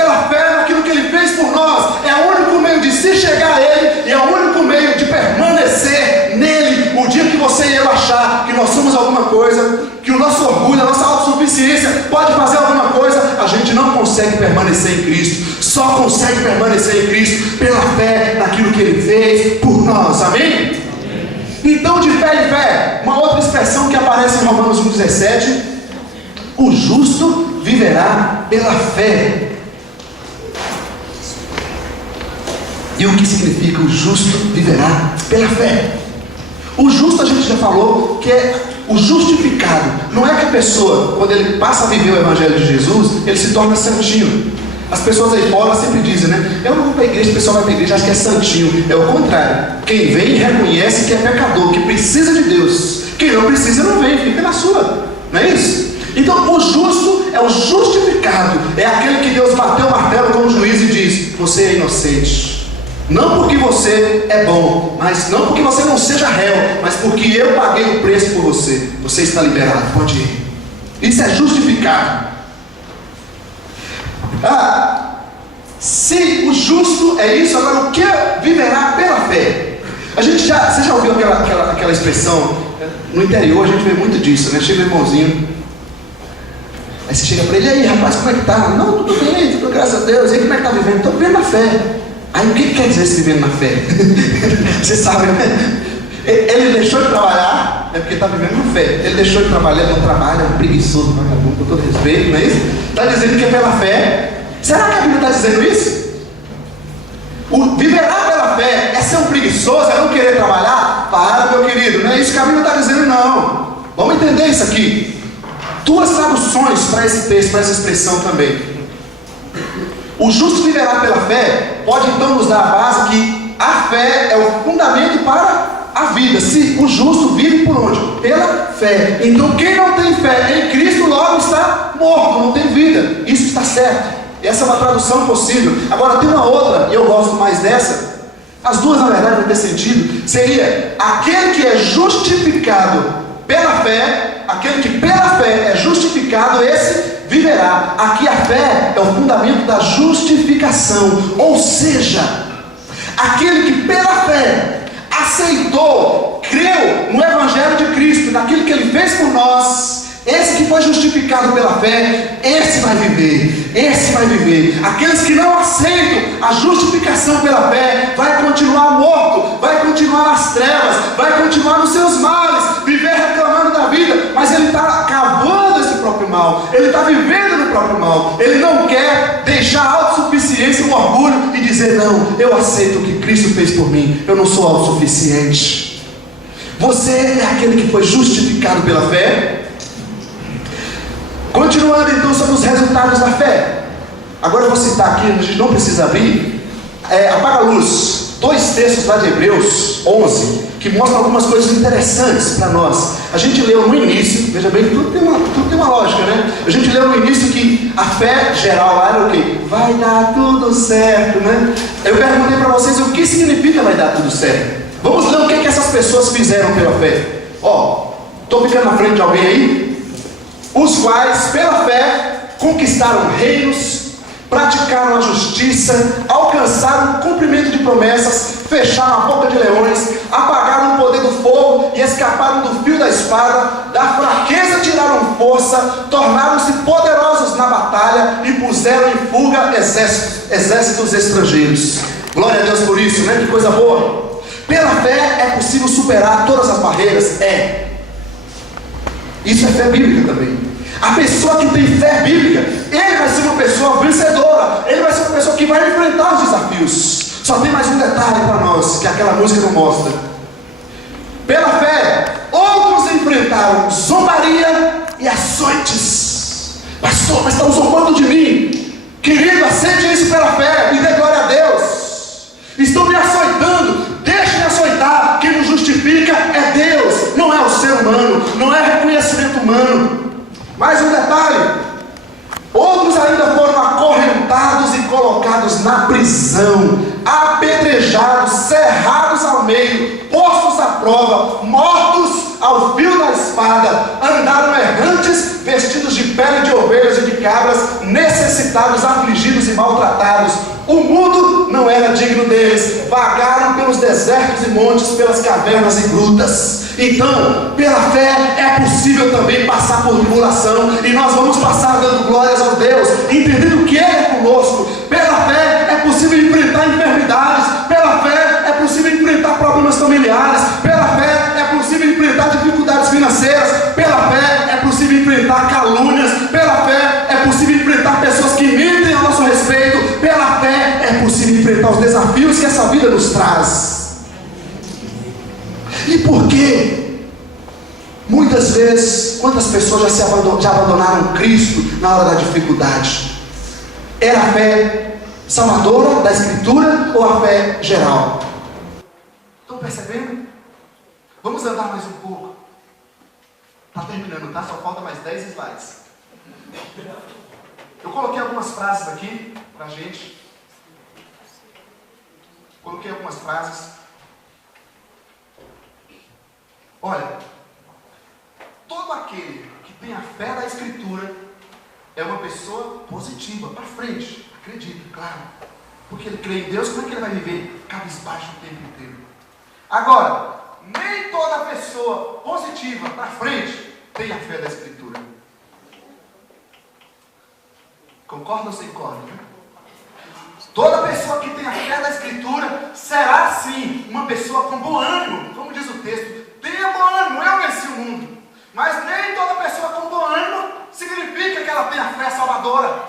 naquilo que Ele fez por nós. É o único meio de se chegar a Ele, e é o único meio de permanecer nele. O dia que você e eu achar que nós somos alguma coisa, que o nosso orgulho, a nossa autossuficiência pode fazer alguma coisa, a gente não consegue permanecer em Cristo. Só consegue permanecer em Cristo pela fé naquilo que Ele fez por nós. Amém? Então, de fé em fé, uma outra expressão que aparece em Romanos 1,17: o justo viverá pela fé. E o que significa o justo viverá pela fé? O justo, a gente já falou que é o justificado. Não é que a pessoa, quando ele passa a viver o evangelho de Jesus, ele se torna santinho. As pessoas aí fora sempre dizem, né? Eu não vou para a igreja, o pessoal vai para a igreja, acha que é santinho. É o contrário. Quem vem reconhece que é pecador, que precisa de Deus. Quem não precisa não vem, fica na sua. Não é isso? Então o justo é o justificado. É aquele que Deus bateu o martelo como juiz e diz: você é inocente. Não porque você é bom, mas não porque você não seja réu, mas porque eu paguei o preço por você. Você está liberado, pode ir. Isso é justificado. Se o justo é isso, agora o que viverá pela fé? Você já ouviu aquela expressão? No interior a gente vê muito disso, né? Chega o irmãozinho, aí você chega para ele: e aí, rapaz, como é que tá? Não, tudo bem, tudo graças a Deus. E aí, como é que tá vivendo? Estou vivendo na fé. Aí o que quer dizer esse vivendo na fé? Você sabe, né? Ele deixou de trabalhar, é porque está vivendo na fé. Ele deixou de trabalhar, não trabalha, é um preguiçoso, vagabundo, com todo respeito, não é isso? Está dizendo que é pela fé. Será que a Bíblia está dizendo isso? O viverá pela fé é ser um preguiçoso, é não querer trabalhar? Para, meu querido, não é isso que a Bíblia está dizendo, não. Vamos entender isso aqui. Duas traduções para esse texto, para essa expressão também. O justo viverá pela fé pode então nos dar a base que a fé é o fundamento para a vida. Se o justo vive por onde? Pela fé. Então quem não tem fé em Cristo logo está morto, não tem vida. Isso está certo. Essa é uma tradução possível. Agora tem uma outra, e eu gosto mais dessa. As duas na verdade vai ter sentido. Seria aquele que é justificado pela fé, aquele que pela fé é justificado, esse viverá. Aqui a fé é o fundamento da justificação. Ou seja, aquele que pela fé aceitou, creu no Evangelho de Cristo, naquilo que Ele fez por nós, esse que foi justificado pela fé, esse vai viver, esse vai viver. Aqueles que não aceitam a justificação pela fé, vai continuar morto, vai continuar nas trevas, vai continuar nos seus males, viver reclamando da vida, mas ele está cavando esse próprio mal, ele está vivendo no próprio mal, ele não quer deixar a autossuficiência, o orgulho e dizer, não, eu aceito o que Cristo fez por mim, eu não sou autossuficiente. Você é aquele que foi justificado pela fé. Continuando então sobre os resultados da fé. Agora eu vou citar aqui, a gente não precisa abrir. Apaga a luz. 2 textos lá de Hebreus 11, que mostram algumas coisas interessantes para nós. A gente leu no início, veja bem, tudo tem uma lógica, né? A gente leu no início que a fé geral lá era o quê? Vai dar tudo certo, né? Eu perguntei para vocês o que significa vai dar tudo certo. Vamos ler o que essas pessoas fizeram pela fé. Estou ficando na frente de alguém aí? Os quais, pela fé, conquistaram reinos, praticaram a justiça, alcançaram o cumprimento de promessas, fecharam a boca de leões, apagaram o poder do fogo e escaparam do fio da espada, da fraqueza tiraram força, tornaram-se poderosos na batalha e puseram em fuga exércitos estrangeiros. Glória a Deus por isso, né? Que coisa boa! Pela fé é possível superar todas as barreiras. Isso é fé bíblica também. A pessoa que tem fé bíblica, ele vai ser uma pessoa vencedora, ele vai ser uma pessoa que vai enfrentar os desafios. Só tem mais um detalhe para nós, que aquela música não mostra. Pela fé, outros enfrentaram zombaria e açoites. Pastor, mas estão zombando de mim. Querido, aceite isso pela fé e dê glória a Deus. Estão me açoitando, deixe-me açoitar. Quem nos justifica é Deus, não é o ser humano, não é reconhecimento humano. Mais um detalhe: outros ainda foram acorrentados e colocados na prisão, apedrejados, cerrados ao meio, postos à prova, mortos ao fio da espada, andaram errantes, vestidos de pele de ovelhas e de cabras, necessitados, afligidos e maltratados. O mundo não era digno deles, vagaram pelos desertos e montes, pelas cavernas e grutas. Então, pela fé é possível também passar por tribulação, e nós vamos passar dando glórias a Deus, entendendo que Ele é conosco. Pela fé é possível enfrentar enfermidades, pela fé é possível enfrentar problemas familiares, pela fé é possível enfrentar dificuldades financeiras, pela fé é possível enfrentar calúnias, pela fé é possível enfrentar pessoas que mentem a nosso respeito, pela fé é possível enfrentar os desafios que essa vida nos traz. E por quê? Muitas vezes, quantas pessoas já abandonaram Cristo na hora da dificuldade? Era a fé salvadora da Escritura ou a fé geral? Estão percebendo? Vamos andar mais um pouco. Está terminando, tá? Só falta mais 10 slides. Eu coloquei algumas frases aqui para a gente. Coloquei algumas frases. Olha, todo aquele que tem a fé da Escritura é uma pessoa positiva, para frente, acredita, claro, porque ele crê em Deus. Como é que ele vai viver cabisbaixo o tempo inteiro? Agora, nem toda pessoa positiva, para frente, tem a fé da Escritura. Concorda ou sem concorda? Toda pessoa que tem a fé da Escritura será sim uma pessoa com bom ânimo, como diz o texto. Tenha bom ânimo, eu venci o mundo. Mas nem toda pessoa com bom ânimo significa que ela tenha fé salvadora.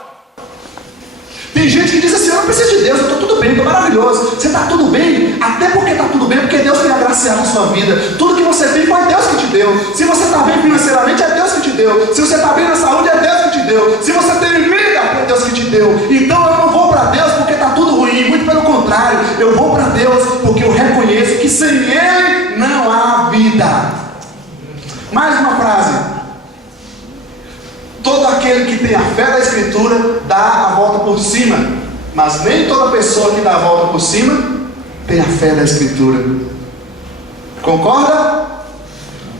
Até porque está tudo bem, porque Deus tem agraciado a sua vida. Tudo que você tem foi Deus que te deu. Se você está bem financeiramente, é Deus que te deu. Se você está bem na saúde, é Deus que te deu. Se você tem vida, é Deus que te deu. Então eu não vou para Deus porque está tudo ruim. Muito pelo contrário, eu vou para Deus porque eu reconheço que sem Ele não há vida. Mais uma frase. Todo aquele que tem a fé da Escritura dá a volta por cima, mas nem toda pessoa que dá a volta por cima tem a fé da Escritura. Concorda?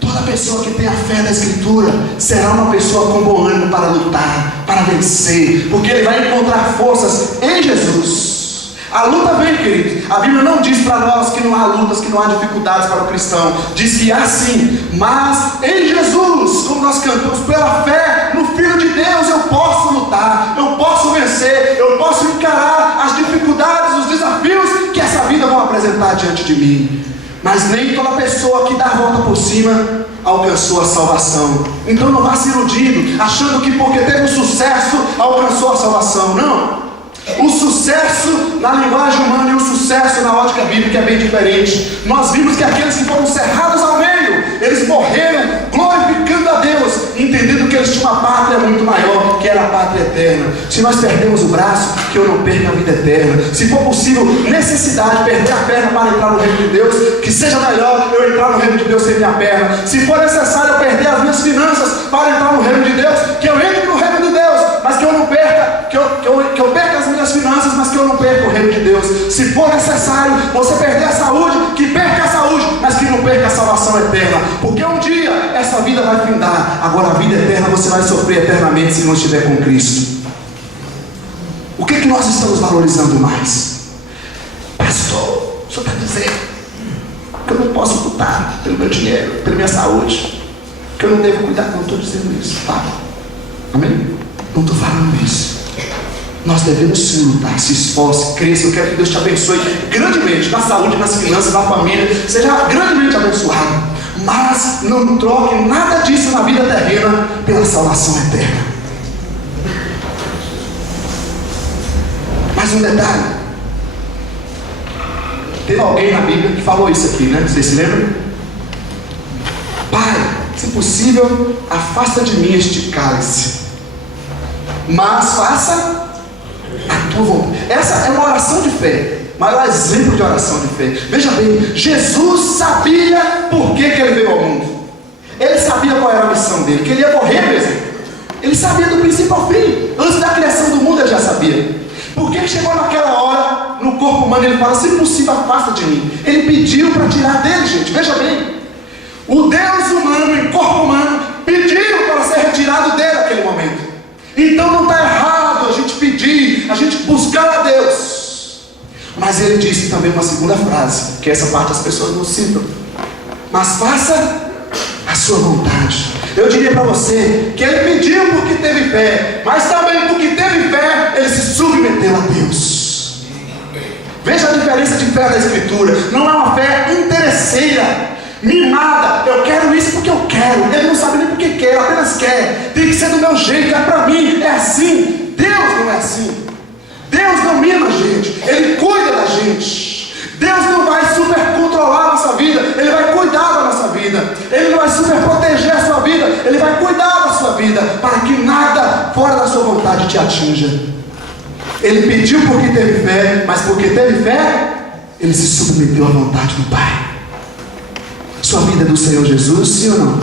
Toda pessoa que tem a fé da Escritura será uma pessoa com bom ânimo para lutar, para vencer, porque ele vai encontrar forças em Jesus. A luta vem, queridos. A Bíblia não diz para nós que não há lutas, que não há dificuldades para o cristão. Diz que há sim, mas em Jesus, como nós cantamos, pela fé no Filho de Deus, eu posso lutar, eu posso vencer, eu posso encarar as dificuldades, os desafios que essa vida vai apresentar diante de mim. Mas nem toda pessoa que dá a volta por cima alcançou a salvação. Então não vá se iludindo, achando que porque teve um sucesso, alcançou a salvação. Não. O sucesso na linguagem humana e o sucesso na ótica bíblica é bem diferente. Nós vimos que aqueles que foram cerrados ao meio, eles morreram glorificando a Deus, entendendo que eles tinham uma pátria muito maior, que era a pátria eterna. Se nós perdemos o braço, que eu não perca a vida eterna. Se for possível, necessidade, perder a perna para entrar no reino de Deus, que seja melhor eu entrar no reino de Deus sem minha perna. Se for necessário eu perder as minhas finanças para entrar no reino de Deus, que eu entre no reino de Deus, mas que eu não perca, que eu perca as minhas finanças, mas que eu não perca o reino de Deus. Se for necessário você perder a saúde, que perca a saúde, mas que não perca a salvação eterna, porque um dia essa vida vai findar. Agora a vida eterna você vai sofrer eternamente se não estiver com Cristo. O que é que nós estamos valorizando mais? Pastor, o senhor está dizendo que eu não posso lutar pelo meu dinheiro, pela minha saúde, que eu não devo cuidar. Não estou dizendo isso, tá? Amém? Não estou falando isso. Nós devemos sim lutar, se esforce, cresça. Eu quero que Deus te abençoe grandemente na saúde, nas finanças, na família. Seja grandemente abençoado. Mas não troque nada disso na vida terrena pela salvação eterna. Mais um detalhe. Teve alguém na Bíblia que falou isso aqui, né? Vocês se lembram? Pai, se possível, afasta de mim este cálice, mas faça a tua vontade. Essa é uma oração de fé, maior exemplo de oração de fé. Veja bem, Jesus sabia por que ele veio ao mundo. Ele sabia qual era a missão dele, que ele ia morrer mesmo. Ele sabia do princípio ao fim. Antes da criação do mundo ele já sabia. Porque chegou naquela hora, no corpo humano, ele fala, se possível, afasta de mim. Ele pediu para tirar dele, gente. Veja bem, o Deus humano, em corpo humano, pediu para ser retirado dele naquele momento. Então não está errado a gente pedir, a gente buscar a Deus. Mas ele disse também uma segunda frase, que essa parte as pessoas não citam. Mas faça a sua vontade. Eu diria para você que ele pediu porque teve fé, mas também porque teve fé, ele se submeteu a Deus. Veja a diferença de fé da Escritura. Não é uma fé interesseira, mimada. Eu quero isso porque eu quero. Ele não sabe nem porque quer, apenas quer. Tem que ser do meu jeito, é para mim, é assim. Deus não é assim. Deus não mima a gente, Ele cuida da gente. Deus não vai super controlar a nossa vida, Ele vai cuidar da nossa vida. Ele não vai super proteger a sua vida, Ele vai cuidar da sua vida, para que nada fora da sua vontade te atinja. Ele pediu porque teve fé, mas porque teve fé, ele se submeteu à vontade do Pai. Sua vida é do Senhor Jesus, sim ou não?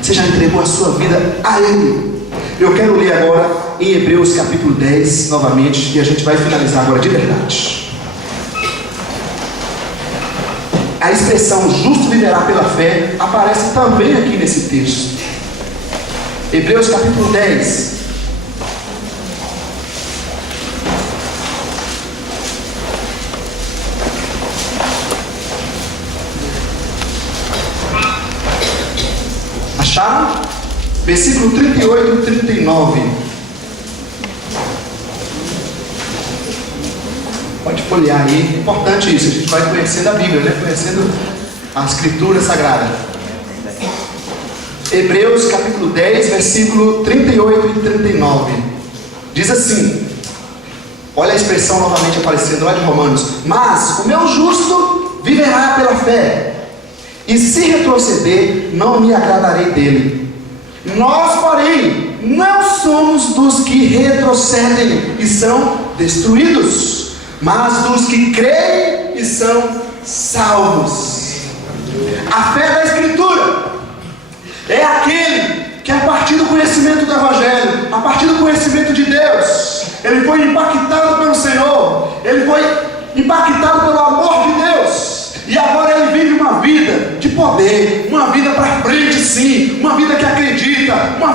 Você já entregou a sua vida a Ele? Eu quero ler agora em Hebreus capítulo 10 novamente, e a gente vai finalizar agora de verdade. A expressão justo viverá pela fé aparece também aqui nesse texto. Hebreus capítulo 10. Acharam? Versículo 38 e 39. Pode folhear aí. É importante isso. A gente vai conhecendo a Bíblia, né? Conhecendo a Escritura Sagrada. Hebreus capítulo 10, versículo 38 e 39. Diz assim: Olha a expressão novamente aparecendo lá de Romanos. Mas o meu justo viverá pela fé, e se retroceder, não me agradarei dele. Nós, porém, não somos dos que retrocedem e são destruídos, mas dos que creem e são salvos. A fé da Escritura é aquele que, a partir do conhecimento do Evangelho, a partir do conhecimento de Deus, ele foi impactado pelo Senhor, ele foi impactado pelo amor de Deus, e agora ele vive uma vida de poder, uma vida para frente, sim, uma vida que acredita, uma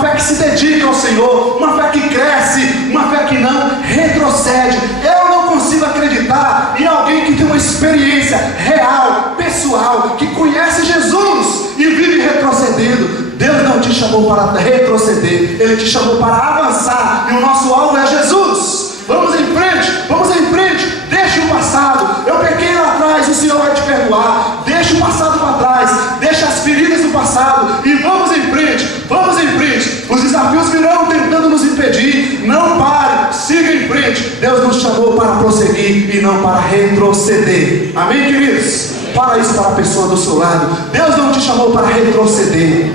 fé que se dedica ao Senhor, uma fé que cresce, uma fé que não retrocede. Eu não consigo acreditar em alguém que tem uma experiência real, pessoal, que conhece Jesus e vive retrocedendo. Deus não te chamou para retroceder, Ele te chamou para avançar, e o nosso alvo é Jesus. Vamos em frente, deixa o passado. Eu pequei lá atrás, o Senhor vai te perdoar. Deixa o passado para trás, deixa as feridas do passado e vamos em frente. Os desafios virão tentando nos impedir. Não pare, siga em frente. Deus nos chamou para prosseguir e não para retroceder. Amém, queridos? Fala isso para a pessoa do seu lado. Deus não te chamou para retroceder.